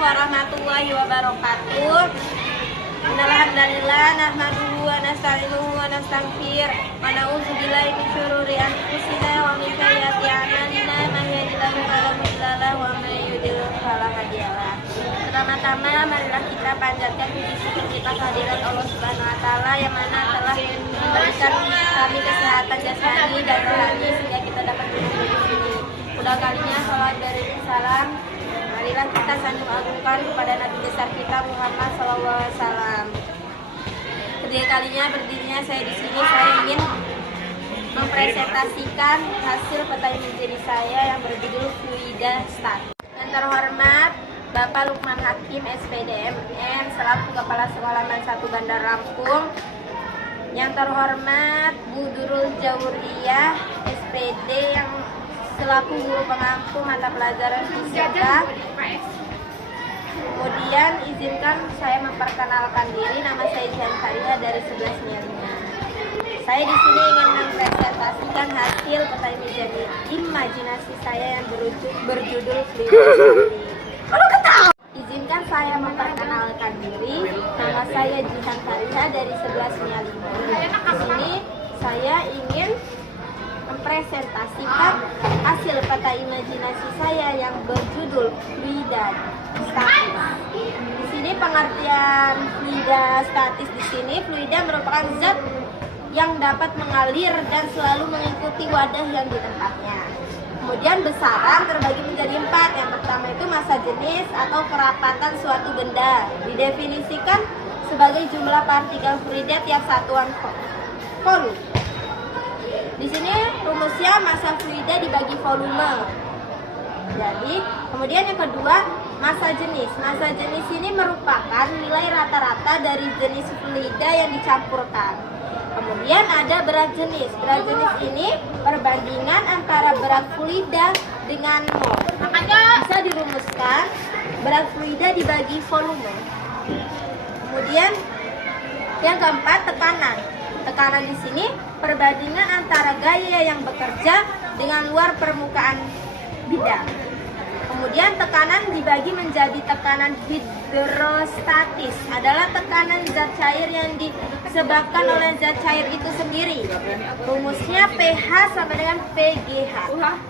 warahmatullahi wabarakatuh. Alhamdulillah nahmaduhu wa nasta'inuhu wa nastaghfir wa na'udzu billahi min syururi anfusina wa min sayyiati a'malina man yahdihillahu fala mudilla lahu wa man yudlil fala hadiya lahu. Pertama-tama marilah kita panjatkan puji syukur kita kehadirat Allah Subhanahu wa taala yang mana telah memberikan kami kesehatan jasmani dan rohani sehingga kita dapat berkumpul di sini. Udah kalinya salat dari salam. Marilah kita sanjung agungkan kepada Nabi besar kita Muhammad SAW. Ketiga kalinya berdirinya saya di sini, saya ingin mempresentasikan hasil peta imagery saya yang berjudul Fluida Stat. Yang terhormat Bapak Lukman Hakim SPD MM selaku Kepala Sekolah Man 1 Bandar Lampung. Yang terhormat Bu Durul Jauriyah SPD yang selaku guru pengampu mata pelajaran fisika. Kemudian izinkan saya memperkenalkan diri, nama saya Jihan Fariha dari 11 Mialina. Saya di sini ingin mempresentasikan hasil peta imajinasi saya yang berjudul Fluida. Izinkan saya memperkenalkan diri, nama saya Jihan Fariha dari 11 Mialina. Di sini saya ingin mempresentasikan hasil peta imajinasi saya yang berjudul Fluida Statis. Di sini pengertian fluida statis di sini, fluida merupakan zat yang dapat mengalir dan selalu mengikuti wadah yang di tempatnya. Kemudian besaran terbagi menjadi 4. Yang pertama itu massa jenis atau kerapatan suatu benda. Didefinisikan sebagai jumlah partikel fluida tiap satuan volume. Di sini rumusnya massa fluida dibagi volume. Jadi, kemudian yang kedua, massa jenis. Massa jenis ini merupakan nilai rata-rata dari jenis fluida yang dicampurkan. Kemudian ada berat jenis. Berat jenis ini perbandingan antara berat fluida dengan mol. Makanya bisa dirumuskan berat fluida dibagi volume. Kemudian yang keempat, tekanan. Tekanan di sini perbandingan antara gaya yang bekerja dengan luar permukaan bidang. Kemudian tekanan dibagi menjadi tekanan hidrostatis, adalah tekanan zat cair yang disebabkan oleh zat cair itu sendiri. Rumusnya pH sama dengan pGH.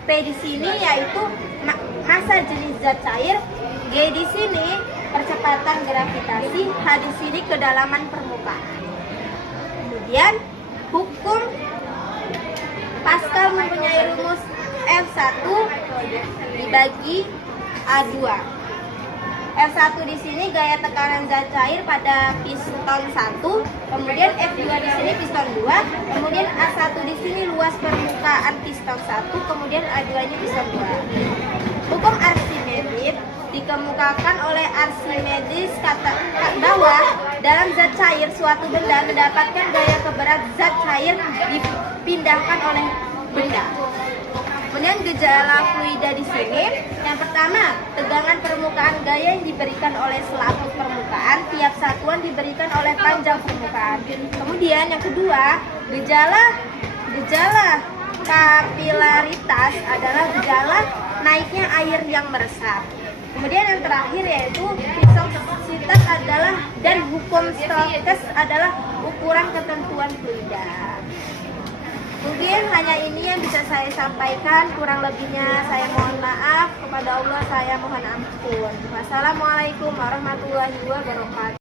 P di sini yaitu massa jenis zat cair, G di sini percepatan gravitasi, H di sini kedalaman permukaan. Kemudian hukum Pascal mempunyai rumus F1 dibagi A2. F1 di sini gaya tekanan zat cair pada piston 1, kemudian F2 di sini piston 2, kemudian A1 di sini luas permukaan piston 1, kemudian A2-nya piston 2. Hukum Archimedes dikemukakan oleh Archimedes bahwa dalam zat cair suatu benda mendapatkan gaya keberat zat cair dipindahkan oleh benda. Kemudian gejala fluida di sini, yang pertama, tegangan permukaan gaya yang diberikan oleh selaput permukaan, tiap satuan diberikan oleh panjang permukaan. Kemudian yang kedua, gejala kapilaritas adalah gejala naiknya air yang meresap. Kemudian yang terakhir yaitu viscositas adalah dan hukum Stokes adalah ukuran ketentuan fluida. Mungkin hanya ini yang bisa saya sampaikan, kurang lebihnya saya mohon maaf, kepada Allah saya mohon ampun. Wassalamualaikum warahmatullahi wabarakatuh.